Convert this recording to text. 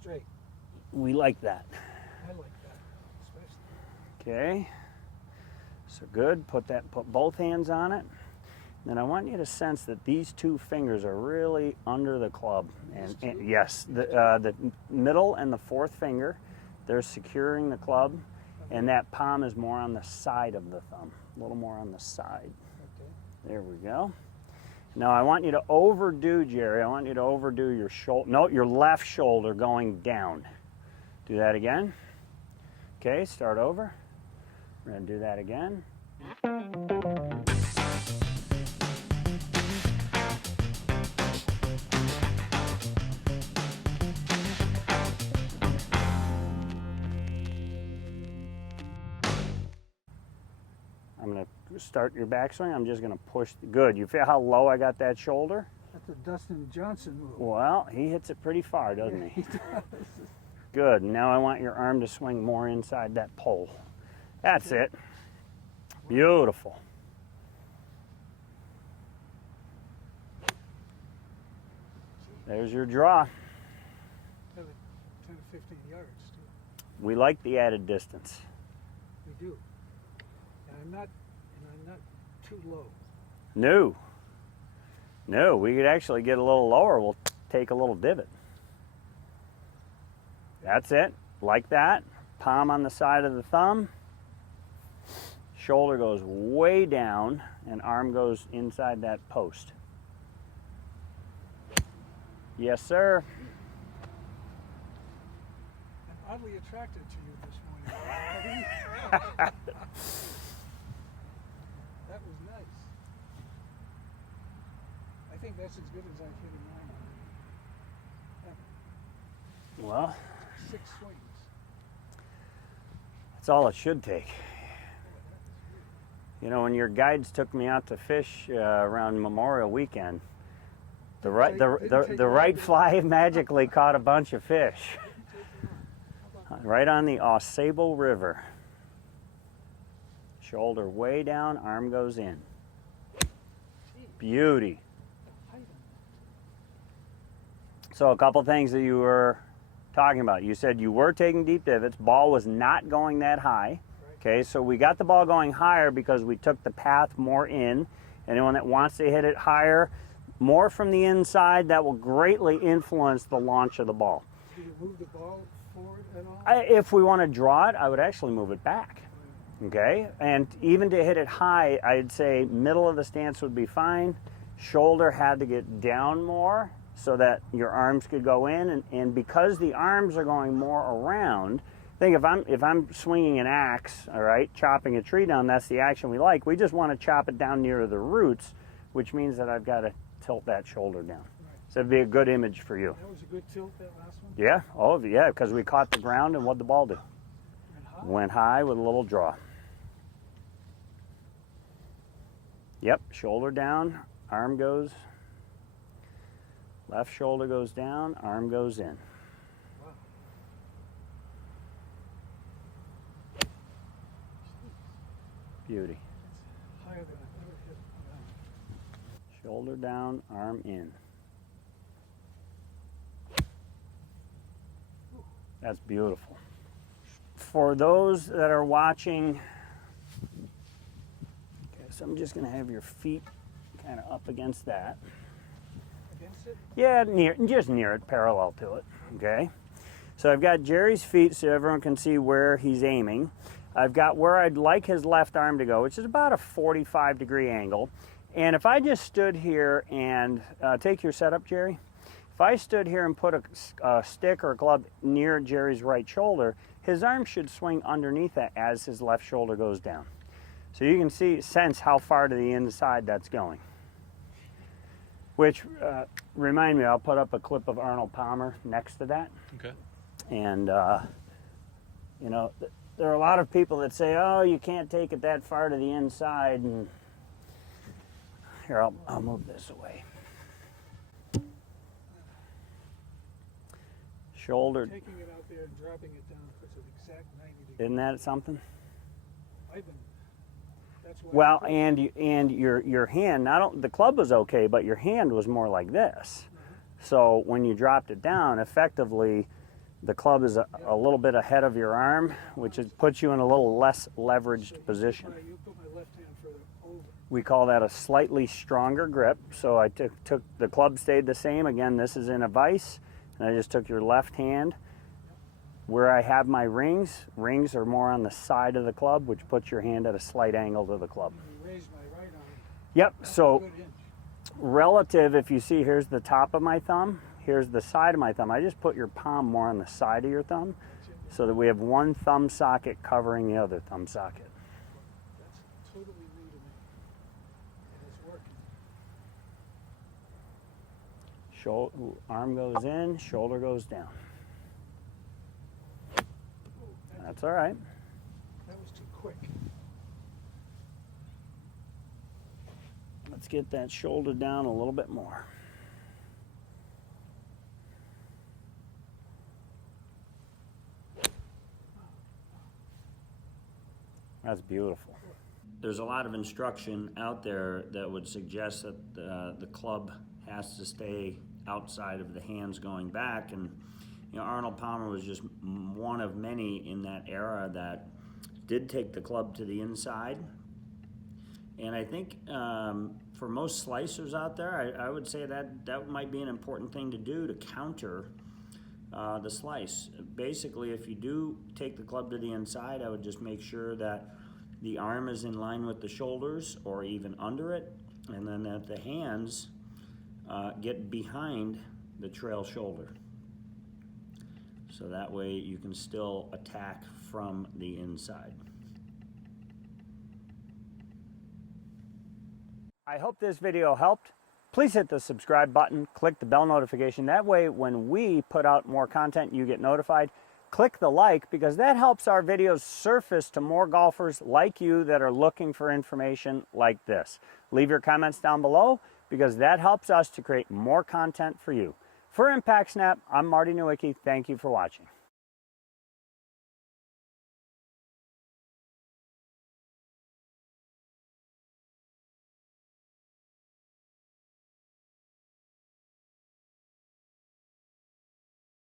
straight. We like that. I like that, especially. Okay. So good. Put both hands on it. Then I want you to sense that these two fingers are really under the club. And yes, the middle and the fourth finger, they're securing the club, and that palm is more on the side of the thumb, a little more on the side. Okay. There we go. Now I want you to overdo, Jerry, I want you to overdo your shoulder, no, your left shoulder going down. Do that again. Okay, start over. We're going to do that again. I'm going to start your backswing. I'm just going to push. Good. You feel how low I got that shoulder? That's a Dustin Johnson move. Well, he hits it pretty far, doesn't Yeah, he? he does. Good. Now I want your arm to swing more inside that pole. That's it. Beautiful. There's your draw. 10 to 15 yards, too. We like the added distance. We do. And I'm not too low. No. No, we could actually get a little lower. We'll take a little divot. That's it. Like that. Palm on the side of the thumb. Shoulder goes way down and arm goes inside that post. Yes, sir. I'm oddly attracted to you this morning. That was nice. I think that's as good as I've hit in mine already. Well, 6 swings. that's all it should take. You know, when your guides took me out to fish around Memorial Weekend, the right fly magically caught a bunch of fish right on the Ausable River. Shoulder way down, arm goes in. Beauty. So a couple things that you were talking about. You said you were taking deep divots. Ball was not going that high. Okay, so we got the ball going higher because we took the path more in. Anyone that wants to hit it higher, more from the inside, that will greatly influence the launch of the ball. Do you move the ball forward at all? If we want to draw it, I would actually move it back. Okay, and even to hit it high, I'd say middle of the stance would be fine. Shoulder had to get down more so that your arms could go in, and because the arms are going more around, think if I'm swinging an axe, all right, chopping a tree down, that's the action we like. We just want to chop it down near the roots, which means that I've got to tilt that shoulder down. Right. So it'd be a good image for you. That was a good tilt, that last one? Yeah, oh yeah, because we caught the ground, and what'd the ball do? Went high with a little draw. Yep, shoulder down, arm goes, left shoulder goes down, arm goes in. Wow. Beauty. It's higher than I've ever hit. Shoulder down, arm in. That's beautiful. For those that are watching, okay, so I'm just going to have your feet kind of up against that. Against it? Yeah, just near it, parallel to it. Okay. So I've got Jerry's feet so everyone can see where he's aiming. I've got where I'd like his left arm to go, which is about a 45-degree angle. And if I just stood here and take your setup, Jerry. If I stood here and put a stick or a glove near Jerry's right shoulder, his arm should swing underneath that as his left shoulder goes down. So you can sense how far to the inside that's going. Which, remind me, I'll put up a clip of Arnold Palmer next to that. Okay. And, you know, there are a lot of people that say, oh, you can't take it that far to the inside. And here, I'll move this away. Shoulder. Taking it out there and dropping it down puts an exact 90 degrees. Isn't that something? That's why. Well, and your hand, the club was okay, but your hand was more like this. So when you dropped it down, effectively, the club is a little bit ahead of your arm, which puts you in a little less leveraged position. You put my left hand further over. We call that a slightly stronger grip. So I took the club stayed the same. Again, this is in a vise, and I just took your left hand. Where I have my rings are more on the side of the club, which puts your hand at a slight angle to the club. You raise my right arm. Yep, so A good inch. relative, if you see, here's the top of my thumb, here's the side of my thumb. I just put your palm more on the side of your thumb so that we have one thumb socket covering the other thumb socket. That's totally new to me. And it's working. Arm goes in, shoulder goes down. That's all right. That was too quick. Let's get that shoulder down a little bit more. That's beautiful. There's a lot of instruction out there that would suggest that the club has to stay outside of the hands going back, and Arnold Palmer was just one of many in that era that did take the club to the inside. And I think for most slicers out there, I would say that might be an important thing to do to counter the slice. Basically, if you do take the club to the inside, I would just make sure that the arm is in line with the shoulders or even under it, and then that the hands get behind the trail shoulder. So that way you can still attack from the inside. I hope this video helped. Please hit the subscribe button, click the bell notification. That way when we put out more content, you get notified. Click the like, because that helps our videos surface to more golfers like you that are looking for information like this. Leave your comments down below, because that helps us to create more content for you. For Impact Snap, I'm Marty Nowicki. Thank you for watching.